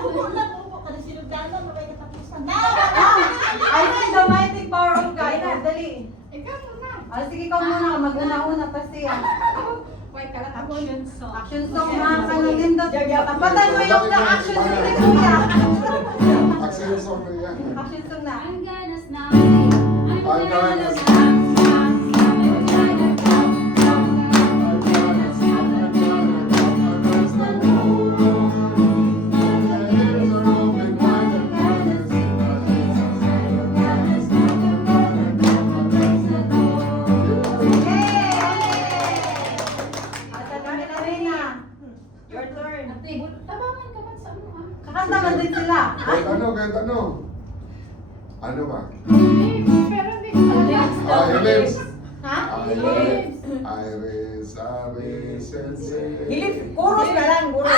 I see the mighty power of God. Dali. Ikaw muna. Sige, ikaw muna. Mag-una-una pa siya. Wait, kalat action song. Action song mga kanalindot. Tapatan mo yung action song ni Kuya. Action song na yan. Action song na. I'm gonna snap. I'm gonna snap. Your turn. Tabangan ka ba sa ano ha? Kakanta man din sila. Kahit ano. Ano ba? Pero hindi ko Iris. Ha? Iris, Sensei. Hilip. Chorus na lang. Chorus.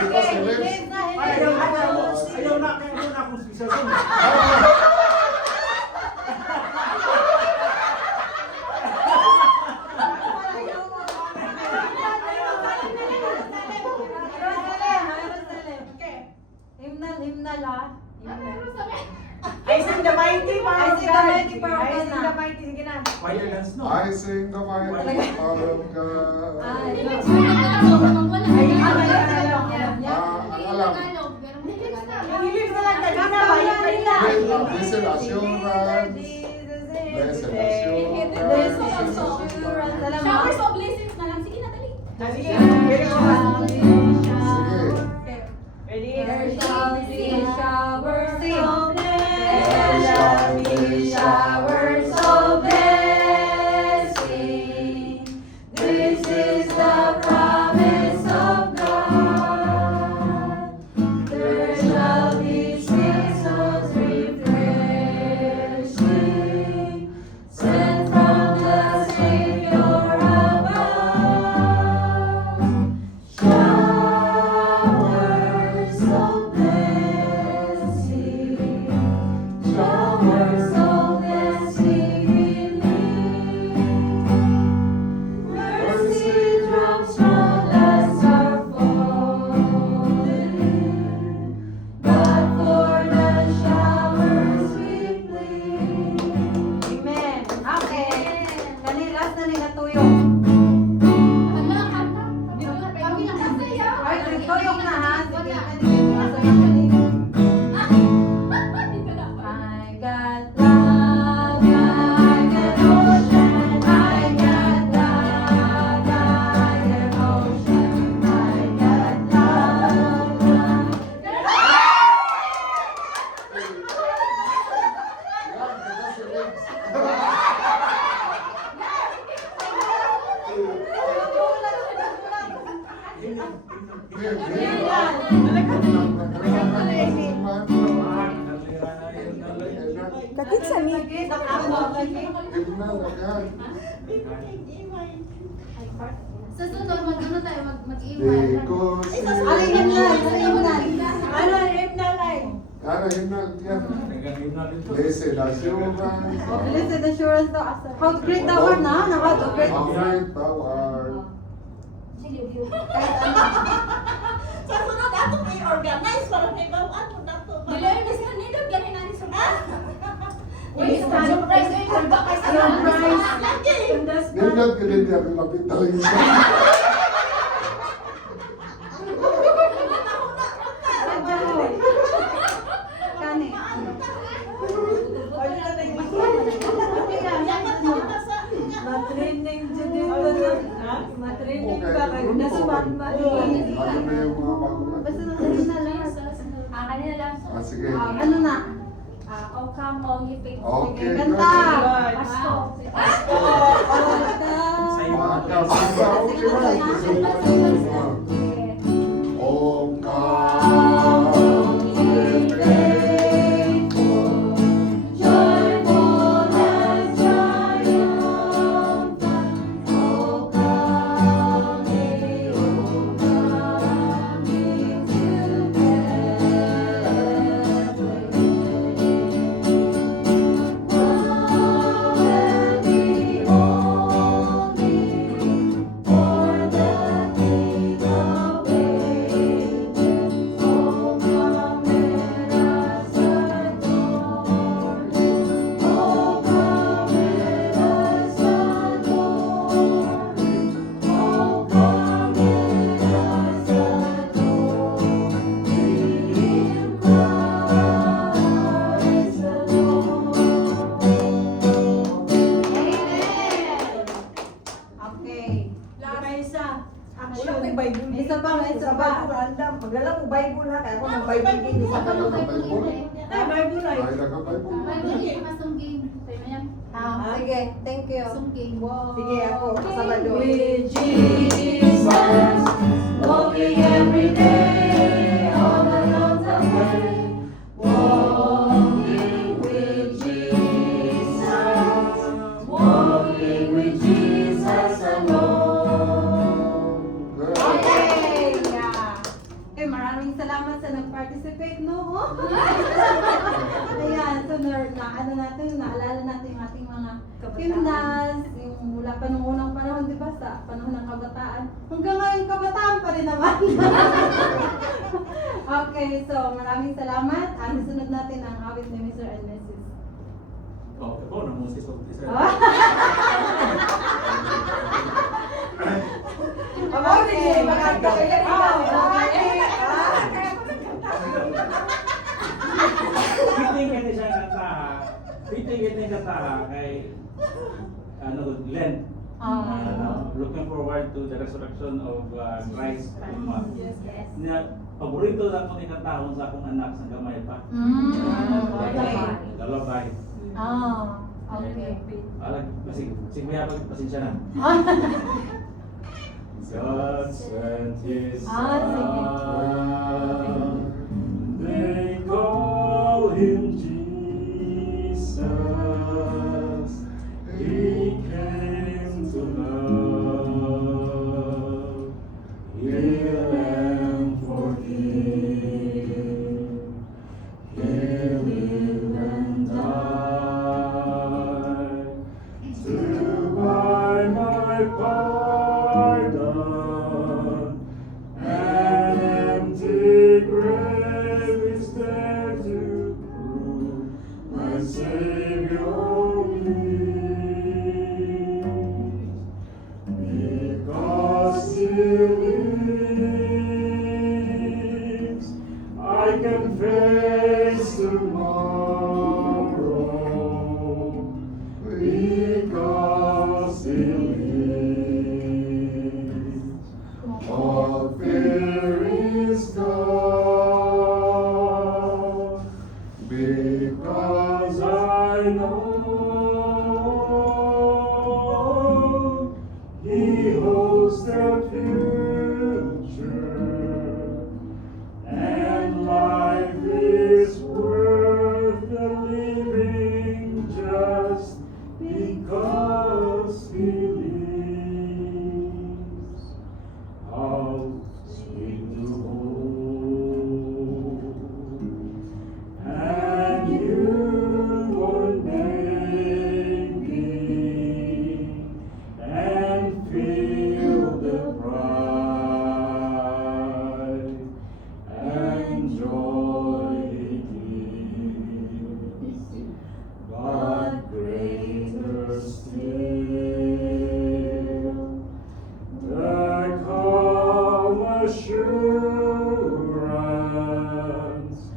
Sige. Hilip na. Ayaw na akong sasagot. Himnal ha. I sing the mighty power I of sing the God. mighty power of I sing God. the mighty, sige na. Fire dance no? I sing the mighty power of God. Yung hilip na lang, dali na, bayit na. Blessed assurance. Blessed assurance. Showers of blessings na lang. Sige na, dali. Sige, very good. Sige. Ready? There shall be showers of There shall be showers of blessing. This is the promise of God. There shall be seasons refreshing, sent from the Savior above. Showers of blessing, showers of blessing relief. Mercy drops from the star falling, but for the showers we plead. Amen. Okay. Kani last na ni natuyok. Ay, tuyok na ha. Sige, I got love like an ocean. I got love like an ocean. I got love Kakit sa mi. Sa sunod, mag-ano tayo, mag-iwan. Alin yan lang, alin yan. Ano, himnal ay? Blessed assurance. Blessed assurance to us. How great thou art na? How to great. How great thou art. Sa sunod ato may organize para may bawaan mo nato. Dili, kasi nito, gani na ni sa Wait, surprise eh, surprise. Nindot ko din yung lapit tayo. Kani. Matraining dyan matraining ka kayo. Nasa magma. Ano na yung mga bago na? Basta nandun na lang. Kanina lang. Sige. Ano na? Oh, come on, you pick. Okay. Ganda. Pasko. Oh, come, ye faithful, joyful and triumphant. Oh, come ye together. andam. Magdala mo Bible ha, kaya ako ng Bible din sa Ako nung Bible hindi. Ay, Bible ay. Ay, nagkakaipo. Bible hindi masungging. Tayo na yan. Sige, thank you. Sungging. Sige, ako, kasama doon. With Jesus, walking every day on the lonesome way. Walking with Jesus, walking with Jesus alone. Okay, yeah. Maraming salamat sa nag-participate, no? Ayan, so ano natin, naalala natin yung ating mga gymnast, yung mula pa nung unang panahon, di ba, sa panahon ng kabataan. Hanggang ngayon, kabataan pa rin naman. Okay, so maraming salamat. Sunod natin ang awit ni Mr. and Mrs. Oh, ikaw na Moses of Israel. Okay, maganda kayo ikaw. Fitting ito siya kantaha. Fitting ito yung kantaha kay Lent. Looking forward to the resurrection of Christ. Yes, yes. Paborito lang ko ni kantahon sa akong anak sa gamay pa. Okay. Lalabay. Oh, okay. Sige, pasensya na. God sent His Son. They call Him Jesus. He came to love, heal and forgive. He lived and died to buy my pardon. An empty grave is there to prove my Savior lives. Because He lives, I can face tomorrow. Because He lives, all fear is gone. Because I know He holds the future, and life is worth the living just because He lives. How sweet to hold, and you were making, and feel the pride and joy it gives. But greater still, the calm assurance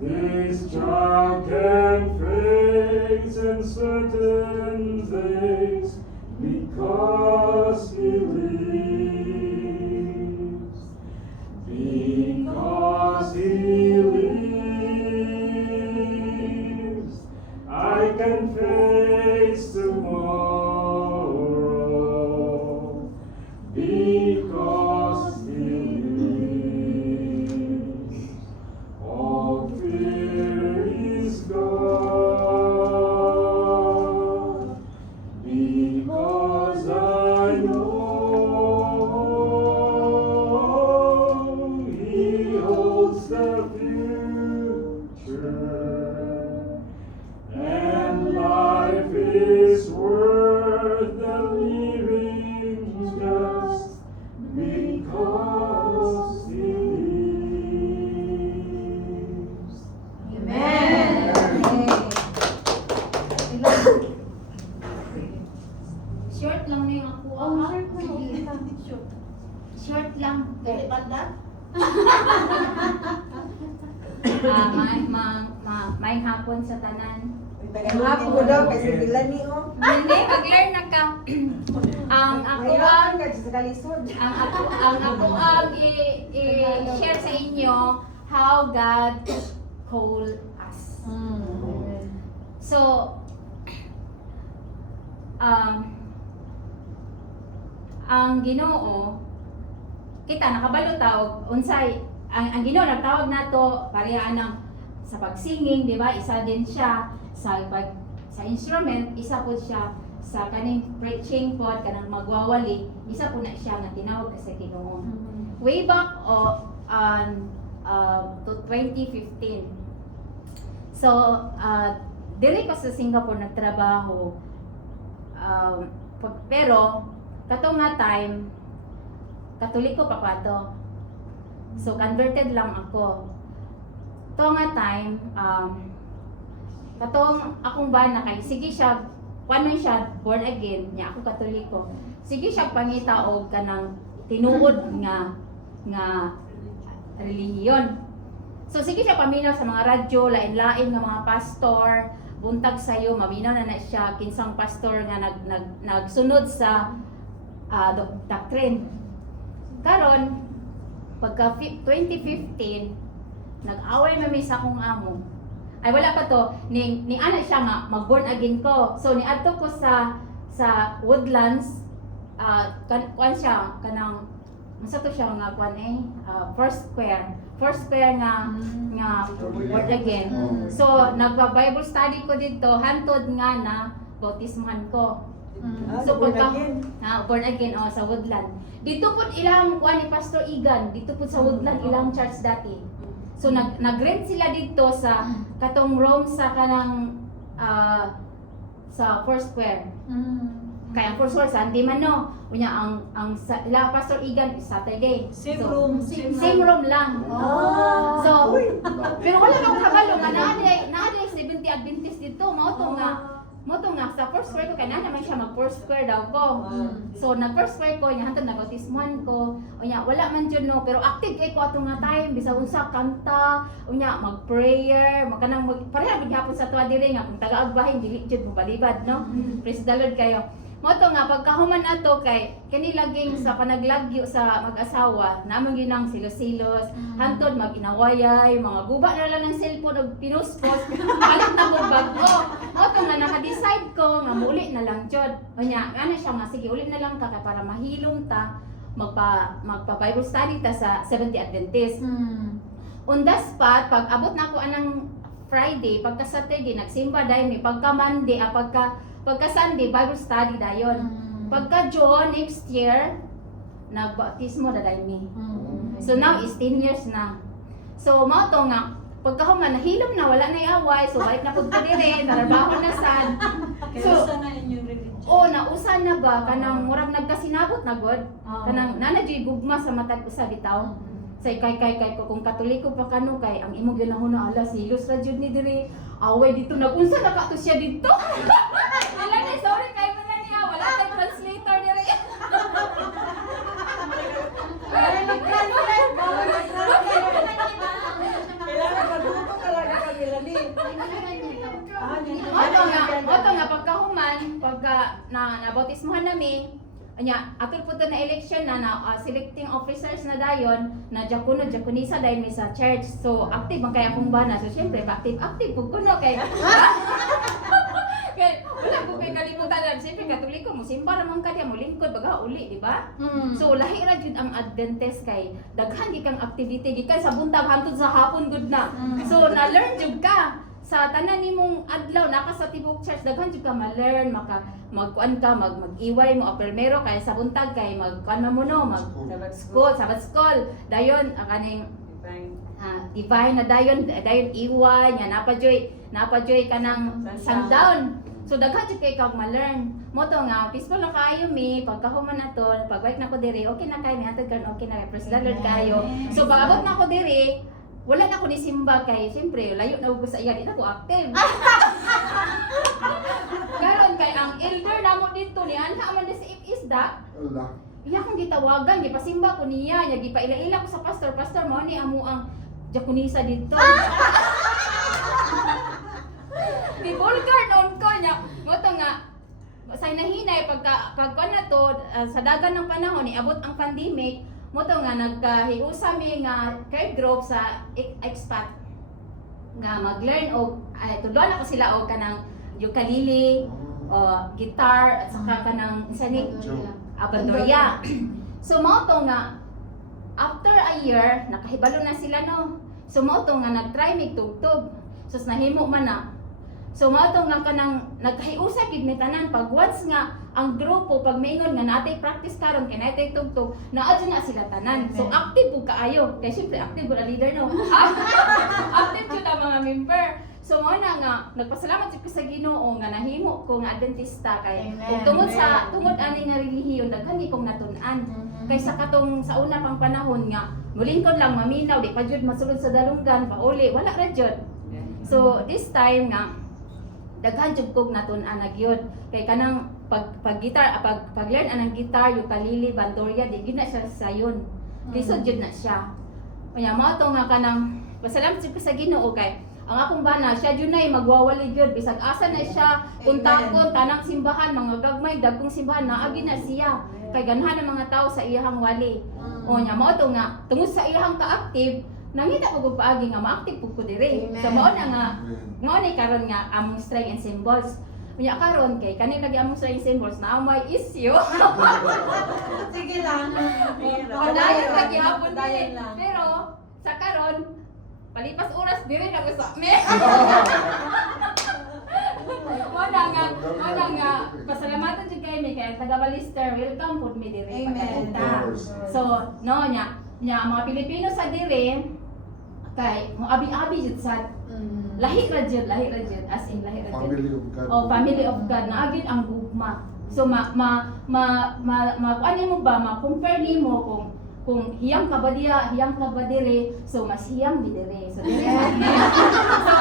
this child can face in certain days because He lives. Because He lives, I can face tomorrow. Because He lives, all fear is gone. Because I know He holds the future, and life is worth the living just because He lives. Amen. Short lang na yung ako. Short. Short lang. Dili banda? May hapon sa tanan. Ang apo ko daw kasi bila ni o. Hindi, mag-learn na ka. Ang ako Mahirapan ang ka sa kalisod. i-share sa inyo how God called us. So, ang Ginoo kita nakabalo tawag unsay ang Ginoo nagtawag nato pareha ng sa pagsinging, di ba? Isa din siya sa instrument, isa po siya sa kaning preaching pod kanang magwawali, isa po na siya nga tinawag sa Ginoo. Way back to 2015. So, dili ko sa Singapore nagtrabaho. Pero katong nga time Katoliko pa to. So converted lang ako. To nga time katong akong bana kay sige siya paano siya born again nya ako Katoliko. Sige siya pangita og kanang tinuod nga relihiyon. So sige siya paminaw sa mga radyo, lain-lain nga mga pastor, buntag sayo maminaw na siya kinsang pastor nga nagsunod sa doctrine. Karon pagka 2015 nag-away kami sa akong amo. Ay wala pa to ni ana siya nga mag-born again ko. So niadto ko sa Woodlands kuan siya kanang unsa to siya nga kuan first square nga born again. So nagba-Bible study ko dito hantod nga na bautismohan ko. So pagka born again sa Woodland. Dito po ilang kuan ni Pastor Igan, dito po sa Woodland ilang church dati. So nag-rent sila dito sa katong room sa kanang sa Four Square. Kaya Four Square Sunday man no. Unya ang ila Pastor Igan is Saturday. Same So, room. Same room lang. So pero wala kang kabalo nga naa 70 Adventist dito mo to nga sa Four Square ko kaya naman siya mag Four Square daw ko. So nag Four Square ko nya hantod nag-autismohan ko. Unya wala man jud no pero active kay ko atong nga time bisag unsa kanta, unya mag-prayer, magkanang pareha gihapon sa tuwa diri nga kung taga-agbahin dili jud mo balibad no. Praise the Lord kayo. Mo to nga pagkahuman ato kay kani laging sa panaglagyo sa mag-asawa namang ginang silos-silos hantod mag-inawayay mga guba na lang ng cellphone og pinuspos palit na mo bago. Mo to nga naka-decide ko nga muli na lang jud. Unya ana siya nga sige uli na lang ka para mahilom ta magpa Bible study ta sa Seventh-day Adventist. On the spot pag abot na ako anang Friday pagka Saturday nagsimba dahil may pagka Monday pagka Sunday, Bible study dayon. Pagka June next year, nagbautismo na dayon mi. So now is 10 years na. So mao to nga pagkahuman nahilom na wala na away, so balik na pud ko dire, trabaho na sad. So na inyong religion. nausan na ba kanang murag nagkasinabot na god. Kanang nana jud gugma sa matag usa bitaw. Say kay ko kung Katoliko pa kano kay ang imo ginahon na ala silos ra jud ni dire. Away dito nagunsa na ka to siya dito. Wala na sorry kay mo na niya wala kay translator dire. Kailangan magluto talaga kami lali. Oto nga pagkahuman pagka nabautismohan nami anya atol po to na election na selecting officers na dayon na diakonisa dayon mi sa church. So active man kay akong bana. So syempre active pug kuno kay kay wala ko kay kalimutan lang syempre Katoliko mo simba ra man ka diya mo lingkod baga uli di ba? So lahi ra jud ang Adventist kay daghan gikang activity gikan sa buntag hangtod sa hapon gud na. So na learn jud ka sa tanan nimong adlaw naka sa tibok church daghan jud ka ma-learn magkuan ka mag-iway mo primero kay sa buntag kay magkuan mo no Sabbath school dayon kaning divine na dayon iway nya napajoy kanang sundown. So daghan jud kay kag ma-learn mo to nga peaceful na kayo mi pagkahuman naton pagbalik na ko diri okay na kay mi hatod karon okay na praise the Lord kayo. So pag-abot na ko diri wala na ko ni simba kay siyempre layo na ko sa iya di na ko active. Karon kay ang elder namo dito ni anha man si isda. Iya kong gitawagan gipasimba ko niya nya gipaila-ila ko sa pastor mo ni amo ang diakonisa dito. Di Bolgard sa nahinay pagkuan na to sa dagan ng panahon niabot ang pandemic mo to nga nagkahiusa mi nga care group sa expat nga mag-learn og tudloan ako sila og kanang ukulele o guitar at saka kanang isanig bandurya. So mao to nga after a year nakahibalo na sila no. So mao to nga nagtry mig tugtog. So nahimo man na. So mao to nga kanang nagkahiusa gid mi tanan pag once nga ang grupo pag maingon nga natay practice karon kay natay tugtog naadto na sila tanan. So active pug kaayo kay syempre active pud ang leader no. Active jud ang mga member. So mao na nga nagpasalamat jud ko sa Ginoo nga nahimo ko nga Adventista kay ug tungod ani nga relihiyon daghan ni kong natun-an. Kay sa katong sa una pang panahon nga mulingkod lang maminaw di pa jud masulod sa dalunggan pauli wala ra jud. So this time nga daghan jud kog natun-an na gyud kay kanang pag-learn anang gitar, ukulele, bandurya di gyud na siya sayon. Lisod jud na siya. Kaya mao to nga kanang pasalamat jud ko sa Ginoo kay ang akong bana siya jud nay magwawali gyud bisag asa na siya kuntakon tanang simbahan mga gagmay dagkong simbahan naagi na siya kay ganahan ang mga tao sa iyahang wali. O nya mao to nga tungod sa iyahang ka-active nangita ko paagi nga ma-active pud ko diri. So mao na nga mao ni karon nga among strength and symbols. Unya karon kay kani lagi among strength and symbols na may issue. Sige lang. Dayon lagi hapon Dayon din. lang. Pero sa karon palipas oras diri na ko sa me. Wala nga pasalamatan jud kay mi kay taga Balister welcome pud mi diri. Amen. pagpunta. So no nya mga Pilipino sa diri kay mo abi-abi jud sa lahi ra jud as in lahi ra jud. Family of God. Oh, family of God na agid ang gugma. So kuan mo ba ma-compare nimo kung hiyang ka ba diya, hiyang ka ba dire, so mas hiyang di dire. So dire. So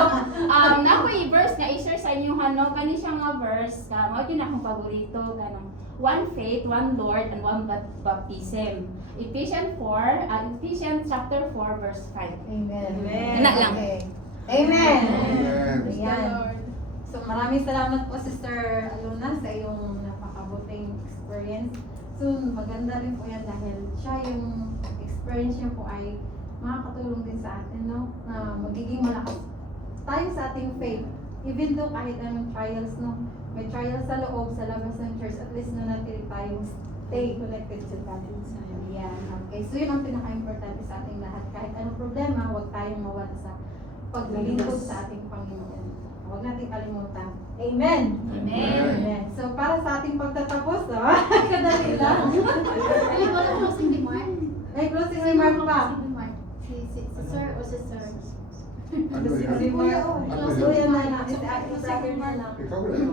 nakoy verse nga i-share sa inyo no kani siya nga verse ka mao gyud akong paborito kanang one faith, one Lord and one baptism. Ephesians chapter 4 verse 5. Amen. Ina lang. Okay. Amen. Amen. Ayan. So maraming salamat po Sister Alona sa iyong napakabuting experience. So maganda rin po yan dahil siya yung experience niya po ay makakatulong din sa atin, no? Na magiging malakas tayo sa ating faith. Even though kahit anong trials, no? May trials sa loob, sa labas ng church, at least na natin tayo stay connected to God. Yan. Okay. So yun ang pinaka-importante sa ating lahat. Kahit anong problema, huwag tayong mawala sa paglilingkod sa ating Panginoon. Huwag natin kalimutan. Amen! Amen. Amen. So para sa ating pagtatapos, kadali lang. Ay, wala mo closing remark? May closing remark pa. Closing remark. Si sir o si sir? Ano yan? Remark. Ano So yan? yan na na. Brother na lang. Ikaw rin.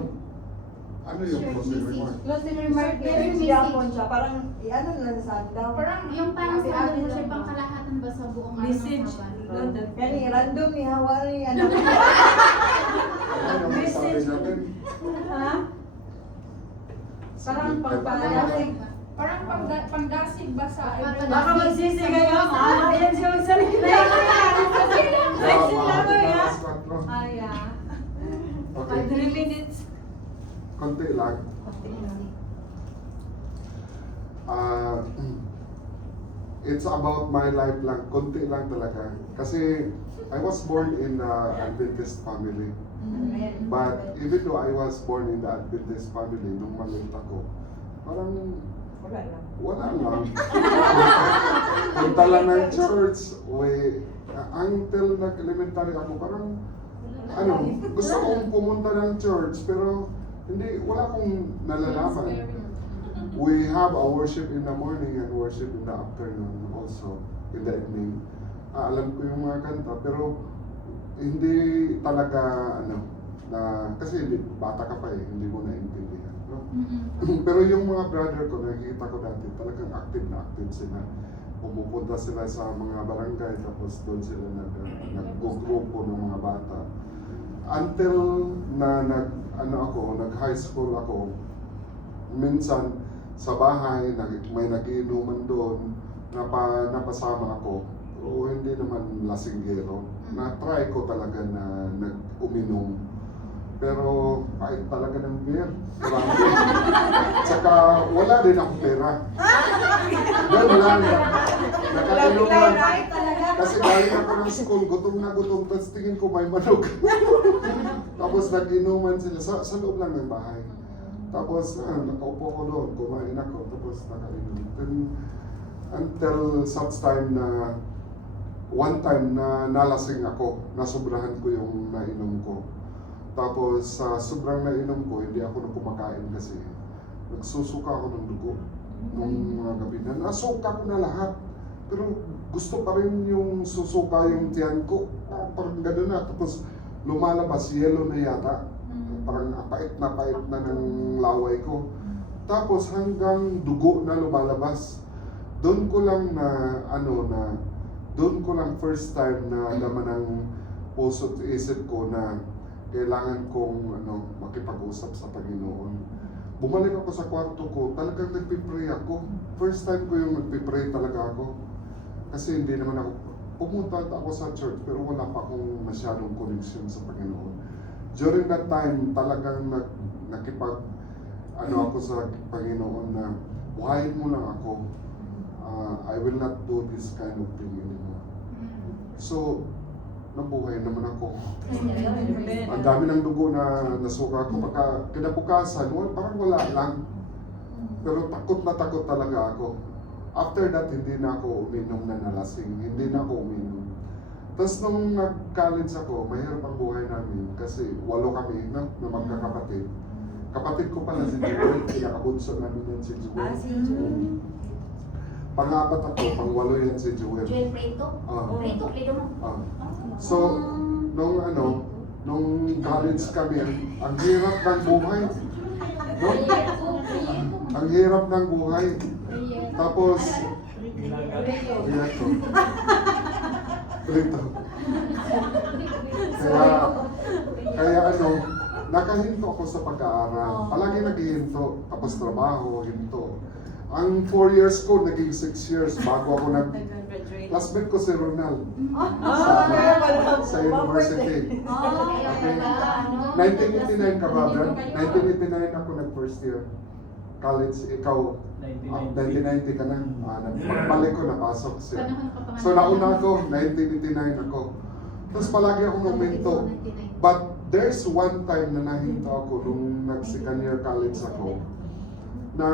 Ano yung closing remark? Closing remark. Pero siyapon siya, parang ano na sa daw. Yung parang sa ano mo siya pang kalahatan ba sa buong ano Message. ng haba? Kani random ni hawa ni anak. Ano yung masabi natin? Ha? Parang pagpalasig. Parang pangdasig ba sa Baka magsisi kayo. Ayan siya magsalita. Ay, Okay. 3 minutes. Konti lang. It's about my life lang. Konti lang talaga. Kasi I was born in Adventist family. But even though I was born in the Adventist family, nung maliit ako, parang Wala lang. wala lang. Punta lang ng church. Until nag-elementary ako, parang gusto kong pumunta ng church, pero wala akong nalalaman. We have a worship in the morning and worship in the afternoon also, in the evening. Alam ko yung mga kanta, pero hindi talaga, kasi bata ka pa hindi mo naintindihan. No? Pero yung mga brother ko, nakikita ko dati, talagang active na active sila. Pumupunta sila sa mga barangay, tapos doon sila nag-grupo ng mga bata. Until na nag-high school ako, minsan sa bahay, may nagiinuman doon, napasama ako. O hindi naman lasinggero. Na-try ko talaga na nag-uminom. Pero kahit talaga ng beer, marami. Tsaka wala din akong pera. Doon lang, nakainuman. Kasi galing ako ng school, gutom na gutom, tapos tingin ko may manok. Tapos nag-inuman sila sa loob lang ng bahay. Tapos nakaupo ko doon, kumain ako, tapos nakainom. Then, until such time na one time na nalasing ako, nasobrahan ko yung nainom ko. Tapos sa sobrang nainom ko, hindi ako na kumakain kasi nagsusuka ako ng dugo nung mga gabi na. Nasuka ko na lahat. Pero gusto pa rin yung susuka yung tiyan ko. Parang gano'n na. Tapos lumalabas, yellow na yata. Parang pait na ng laway ko. Tapos hanggang dugo na lumalabas. Doon ko lang doon ko lang first time na laman ng puso't isip ko na kailangan kong makipag-usap sa Panginoon. Bumalik ako sa kwarto ko, talagang nagpipray ako. First time ko yung nagpipray talaga ako. Kasi hindi naman ako, pumunta ako sa church pero wala pa akong masyadong connection sa Panginoon. During that time, talagang ako sa Panginoon na buhayin mo lang ako. I will not do this kind of thing anymore. So, nabuhay naman ako. Ang dami ng dugo na nasuka ko. Pagka kinabukasan, parang wala lang. Pero takot na takot talaga ako. After that, hindi na ako uminom na nalasing. Hindi na ako uminom. Tapos nung nag-college ako, mahirap ang buhay namin kasi 8 kami na magkakapatid. Kapatid ko pala si Joel, pinakabunso namin yan si Joel. Pang-apat ako, pang-8 yan si Joel. Joel Preto? Preto, Preto mo? So, nung college kami, ang hirap ng buhay. No? Ang hirap ng buhay. Tapos, Preto. Kaya nakahinto ako sa pag-aaral. Palagi naghihinto. Tapos trabaho, hinto. Ang 4 years ko, naging 6 years bago ako classmate ko si Ronald sa university. 1989 ka ba, Brad? 1989 ako nag-first year. College, ikaw, 1990 ka na. Pagbalik ko, napasok siya. So nauna ako, 1989 ako. Tapos palagi akong huminto. But there's one time na nahinto ako nung nag-second year college ako, na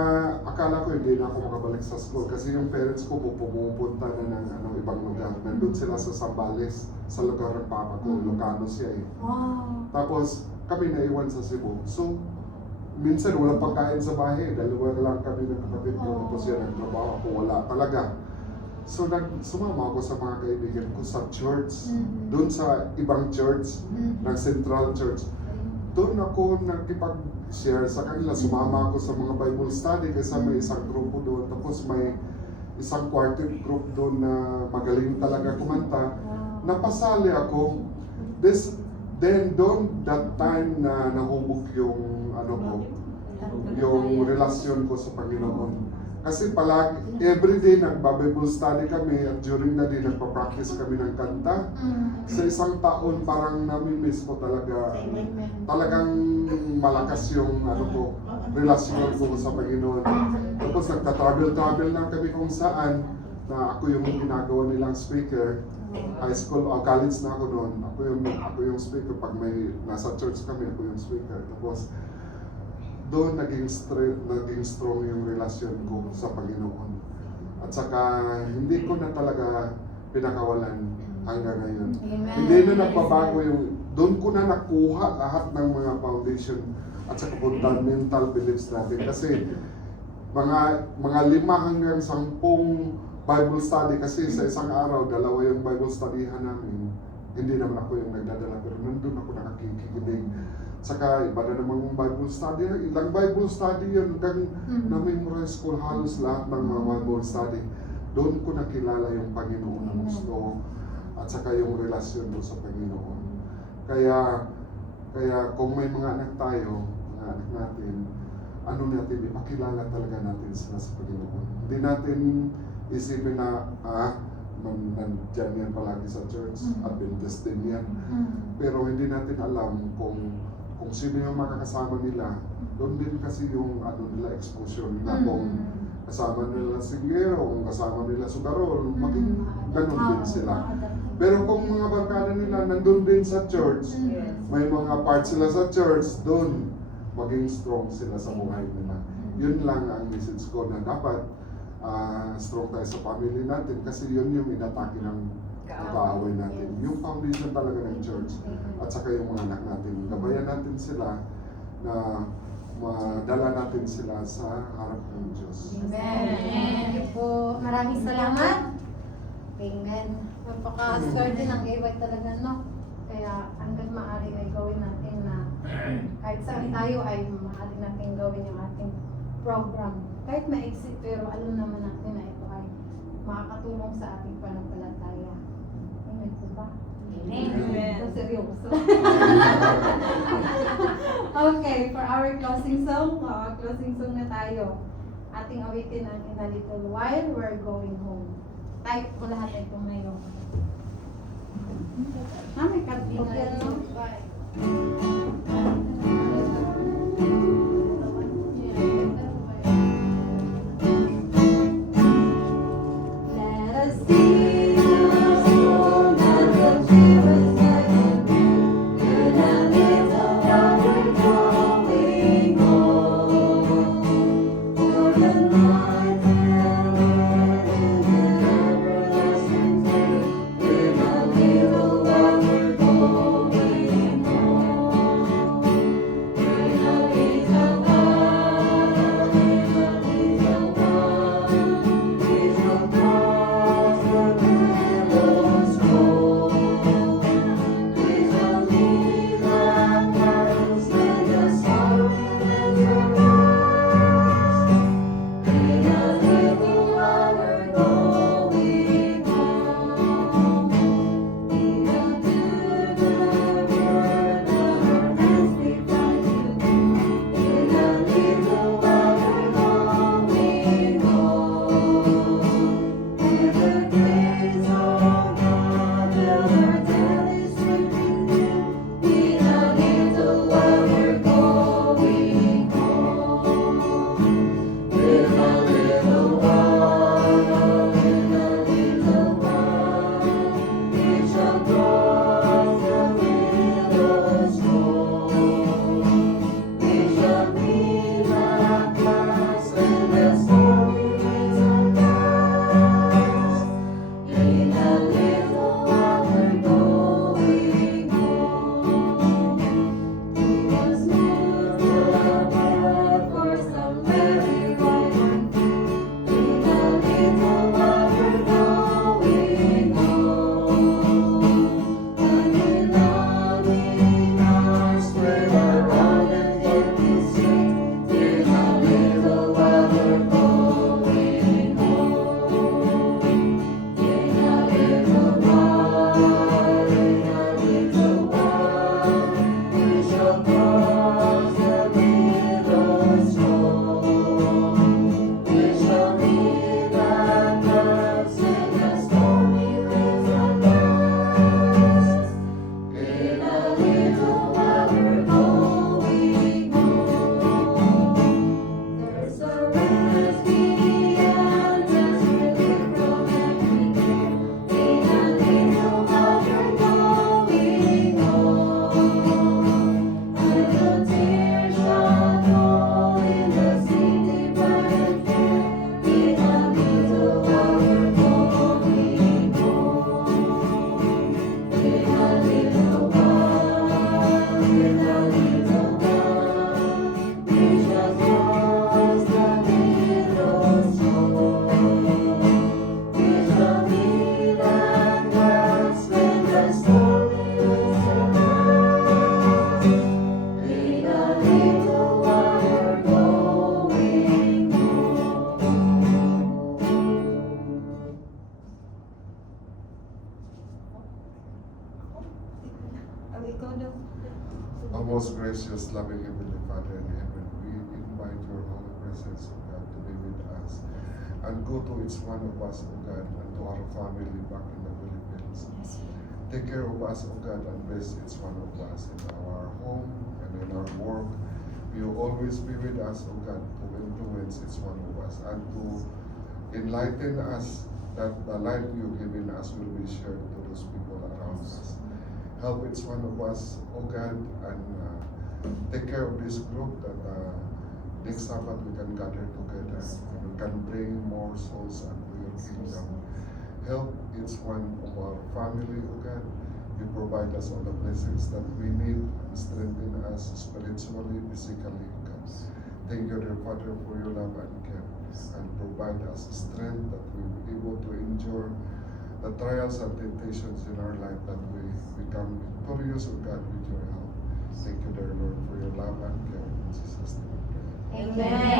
akala ko hindi na ako makabalik sa school kasi yung parents ko pumupunta na ng ibang lugar. Nandun sila sa Zambales, sa lugar ng papa ko, Ilocano siya eh. Tapos kami naiwan sa Cebu. So, minsan walang pagkain sa bahay, 2 lang kami ng kapatid ko, tapos yan nagtrabaho ako, wala talaga. So, sumama ako sa mga kaibigan ko sa church, doon sa ibang church, ng Central Church. Doon ako nagkipag-share sa kanila, sumama ako sa mga Bible study kasi may isang grupo doon, tapos may isang quartet group doon na magaling talaga kumanta. Napasali ako. Then doon, that time na nahubog yung yung relasyon ko sa Panginoon. Kasi palagi, everyday nagba-Bible study kami at during the day nagpa-practice kami ng kanta. Sa isang taon parang nami-miss ko talaga. Talagang malakas yung relasyon ko sa Panginoon. Tapos nagta-travel lang kami kung saan na ako yung ginagawa nilang speaker. High school o college na ako noon. Ako yung speaker pag may nasa church kami, ako yung speaker. Tapos doon naging strong yung relasyon ko sa Panginoon. At saka hindi ko na talaga pinakawalan hanggang ngayon. Amen. Hindi na nagbabago doon ko na nakuha lahat ng mga foundation at saka fundamental beliefs natin. Kasi mga 5 hanggang 10 Bible study kasi sa isang araw, 2 yung Bible studyhan namin. Hindi naman ako yung nagdadala pero nandun ako nakikinig. Saka iba na namang Bible study. Ilang Bible study yun hanggang na-memorize ko halos lahat ng mga Bible study. Doon ko nakilala yung Panginoon na gusto at saka yung relasyon mo sa Panginoon. Kaya kung may mga anak tayo, mga anak natin, ipakilala talaga natin sila sa Panginoon. Hindi natin isipin na, nandyan yan palagi sa church, Adventist din yan. Pero hindi natin alam kung kung sino yung makakasama nila, doon din kasi yung ano nila, exposure nila. Kung kasama nila si Gero, kung kasama nila si Carol, maging ganun din sila. Pero kung mga barkada nila nandun din sa church, may mga parts sila sa church, doon maging strong sila sa buhay nila. Yun lang ang message ko na dapat strong tayo sa family natin kasi yun yung inatake ng kaaway natin. Yung foundation talaga ng church at saka yung mga anak natin. Gabayan natin sila na madala natin sila sa harap ng Diyos. Amen. Thank you po. Maraming salamat. Amen. Napaka-swerte ng AY talaga, no? Kaya hanggang maaari ay gawin natin na kahit saan tayo ay maaari natin gawin yung ating program. Kahit maiksi, pero alam naman natin na ito ay makakatulong sa ating pananampalataya. Amen po ba? Amen. So, seryoso. Okay, for our closing song na tayo. Ating awitin ang In a Little While, We're Going Home. Type ko lahat ito ngayon. May kabigyan, no? Let us sing a song that will give us heaven. In a little while we're going home. For the night and in everlasting day. In a little while we're going home. In a little while, in a little while, we shall cross the billows cold. We shall leave the clouds and the sorrow will rise. In a little while we're going home. In a to the word our hands be tied to. In a little while we're going home. In the grace of God, our daily strength renew. In a little while we're going home. In a little while, we shall cross the billows cold. We shall meet the clouds and the stormy winds are past. In a little while we're going home. We must move the world for some very right. In a little while we're going home. And in loving arms spread around and yet we sing. In a little while we're going home. In a little while, we shall cross the billows cold. We shall meet the clouds and the stormy winds are past. In a little while we're going home. There's a rest beyond us, relief from every care. In a little while we're going home. And the tears shall fall in the city bright and fair. In a little while we're going home. In a little while, we shall cross the billows cold. We shall meet the clouds when the stormy winds are past. In a little while we're going Our most gracious, loving Heavenly Father in heaven, we invite your holy presence, O God, to be with us and go to each one of us, O God, and to our family back in the Philippines. Take care of us, O God, and bless each one of us in our home and and in our work. You always be with us, O God, to influence each one of us and to enlighten us that the light you've given us will be shared to those people around us. Help each one of us, O God, and take care of this group that next Sabbath we can gather together and we can bring more souls unto your kingdom. Help each one of our family, O God. You provide us all the blessings that we need and strengthen us spiritually, physically, O God. Thank you, dear Father, for your love and care, and provide us strength that we will be able to endure the trials and temptations in our life, that we become victorious, O God, with your help. Thank you, dear Lord, for your love and care. In Jesus' name we pray. Amen.